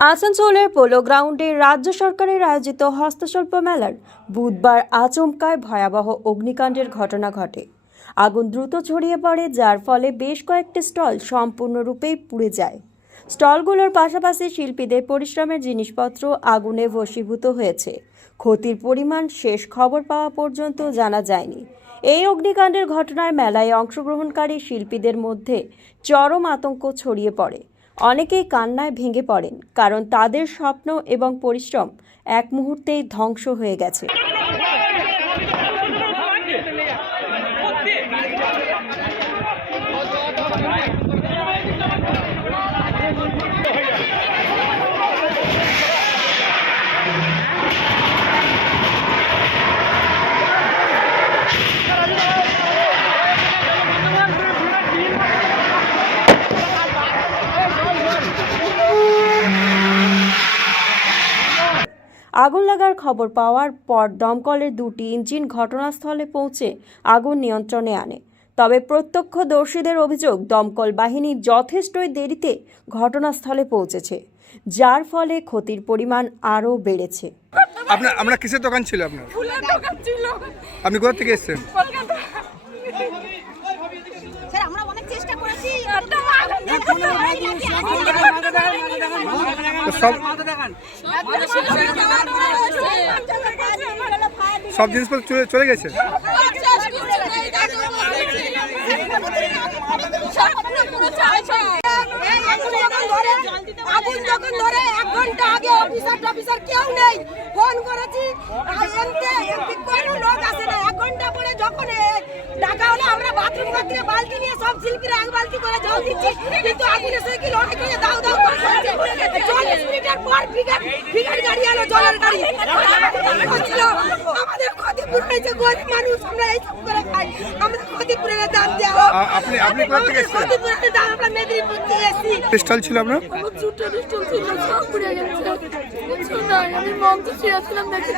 আসানসোলের পোলো গ্রাউন্ডে রাজ্য সরকারের আয়োজিত হস্তশিল্প মেলার বুধবার আচমকায় ভয়াবহ অগ্নিকাণ্ডের ঘটনা ঘটে। আগুন দ্রুত ছড়িয়ে পড়ে, যার ফলে বেশ কয়েকটি স্টল সম্পূর্ণরূপেই পুড়ে যায়। স্টলগুলোর পাশাপাশি শিল্পীদের পরিশ্রমের জিনিসপত্র আগুনে ভস্মীভূত হয়েছে। ক্ষতির পরিমাণ শেষ খবর পাওয়া পর্যন্ত জানা যায়নি। এই অগ্নিকাণ্ডের ঘটনায় মেলায় অংশগ্রহণকারী শিল্পীদের মধ্যে চরম আতঙ্ক ছড়িয়ে পড়ে। অনেকেই কান্নায় ভেঙে পড়েন কারণ তাদের স্বপ্ন এবং পরিশ্রম এক মুহূর্তেই ধ্বংস হয়ে গেছে। আগুন লাগার খবর পাওয়ার পর দমকলের দুটি ইঞ্জিন ঘটনাস্থলে পৌঁছে আগুন নিয়ন্ত্রণে আনে। তবে প্রত্যক্ষদর্শীদের অভিযোগ দমকল বাহিনী যথেষ্টই দেরিতে ঘটনাস্থলে পৌঁছেছে যার ফলে ক্ষতির পরিমাণ আরও বেড়েছে। আপনার আমরা কিসের দোকান ছিল আপনার? ফুলের দোকান ছিল। আপনি কোথা থেকে এসেছেন কলকাতা স্যার আমরা অনেক চেষ্টা করেছি একটা আগুন তো সব জিনিসপত্র চলে চলে গেছে? যখন ধরে এক ঘণ্টা আগে অফিসার টফিসার কেউ নেই ফোন করেছি এক ঘণ্টা পরে যখন আমরা বাথরুম করতে বালতি নিয়ে সব শিল্পীরা এক বালতি করে জল দিচ্ছি। কিন্তু আগুনে সে কি লড়াই করে? দাও দাও মিনিটের পর ব্রিগেড ব্রিগেড গাড়ি এলো জলের গাড়ি। হচ্ছিল আমাদের ক্ষতিপূরণ হয়েছে গরিব মানুষ আমরা এইসব করে খাই। আমাদের ক্ষতিপূরণের দাম দেওয়া আপনি আপনি কোথা থেকে এসেছেন ক্ষতিপূরণের দাম আমরা মেদিনীপুর থেকে এসেছি। স্টল ছিল আপনার? আমার ছোট ছিল সব পুড়ে গেছে। কিছু নাই আমি মঞ্চে শুয়েছিলাম দেখি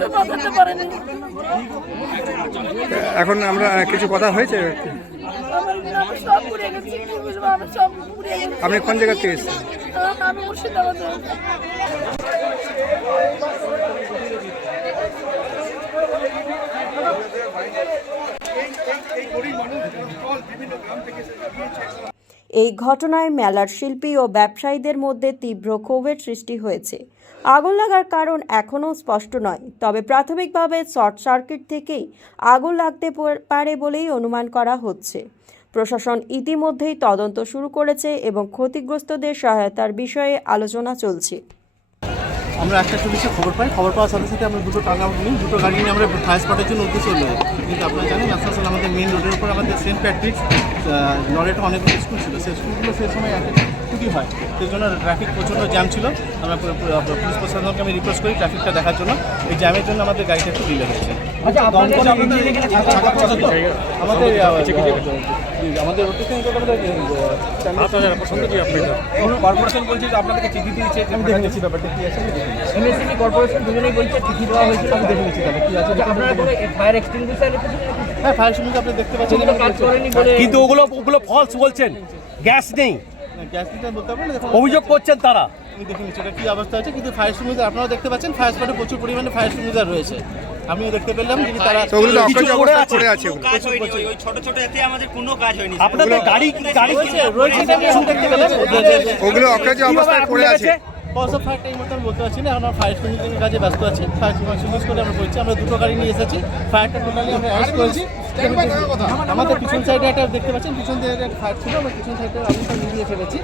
তো বাঁচাতে পারেনি। এখন আমরা কিছু কথা হয়েছে? আপনি কোন জায়গা থেকে এসেছেন? আমি এই ঘটনায় মেলার শিল্পী ও ব্যবসায়ীদের মধ্যে তীব্র ক্ষোভের সৃষ্টি হয়েছে। আগুন লাগার কারণ এখনও স্পষ্ট নয়, তবে প্রাথমিকভাবে শর্ট সার্কিট থেকেই আগুন লাগতে পারে বলেই অনুমান করা হচ্ছে। প্রশাসন ইতিমধ্যেই তদন্ত শুরু করেছে এবং ক্ষতিগ্রস্তদের সহায়তার বিষয়ে আলোচনা চলছে। আমরা একটা চল্লিশে খবর পাই। খবর পাওয়ার সাথে সাথে আমরা দুটো টাঙ্গা নিই দুটো গাড়ি নিয়ে আমরা ফায়ার স্পটের জন্য উদ্দেশ্য যাই কিন্তু আপনারা জানেন, আসানসোল আমাদের মেন রোডের উপর আমাদের সেন্ট প্যাট্রিক লরেটা অনেকগুলো স্কুল ছিল। সেই স্কুলগুলো সেই সময় ছুটি হয় সেই জন্য ট্রাফিক প্রচণ্ড জ্যাম ছিল। আমরা পুলিশ প্রশাসনকে আমি রিকোয়েস্ট করি ট্রাফিকটা দেখার জন্য। এই জ্যামের জন্য আমাদের গাড়িটা একটু ডিলে হয়েছে। তো আমাদের আমাদের কর্পোরেশন বলছে যে আপনাদেরকে চিঠি দিয়েছে। আমি দেখে নিচ্ছি ব্যাপারটা কি আছে। এমএসসিবি কর্পোরেশন দুজনেই বলছে চিঠি দেওয়া হয়েছিল। আমি দেখে নিচ্ছি তাহলে কি আছে। আপনারা কোনো ফায়ার এক্সটিংগুইশার হ্যাঁ ফায়ার সুবিধা আপনি দেখতে পাচ্ছেন। কিন্তু ওগুলো ওগুলো ফলস বলছেন। গ্যাস নেই। অভিযোগ করছেন তারা। দেখুন সেটা কি অবস্থা আছে কিন্তু ফায়ার সুবিধা আপনারা দেখতে পাচ্ছেন ফায়ার স্পটে প্রচুর পরিমাণে ফায়ার সুবিধা রয়েছে। আমি দেখতে পেলাম যে তারা তো কিছু পড়ে আছে। পড়ে আছে ওগুলো। কাজ হয়নি ওই ছোট ছোট এতে আমাদের কোনো কাজ হয়নি আপনাদের গাড়ি গাড়ি রয়েছে রয়েছে দেখতে পেলাম। ওগুলো অকাজ অবস্থায় পড়ে আছে? অফ ফায়ারটা এই মুহূর্তে আমি বলতে পারছি না আমরা ফায়ার সুবিধার কাজে ব্যস্ত আছি। ফায়ার সুবিধা করে আমরা করছি আমরা দুটো গাড়ি নিয়ে এসেছি। ফায়ারটা টোটালি আমরা অ্যারেস্ট করেছি। আমাদের পিছন সাইডে একটা দেখতে পাচ্ছেন পিছন সাইডে একটা ফায়ার ছিল আমরা পিছন সাইডে আগুনটা নিয়ে ফেলেছি।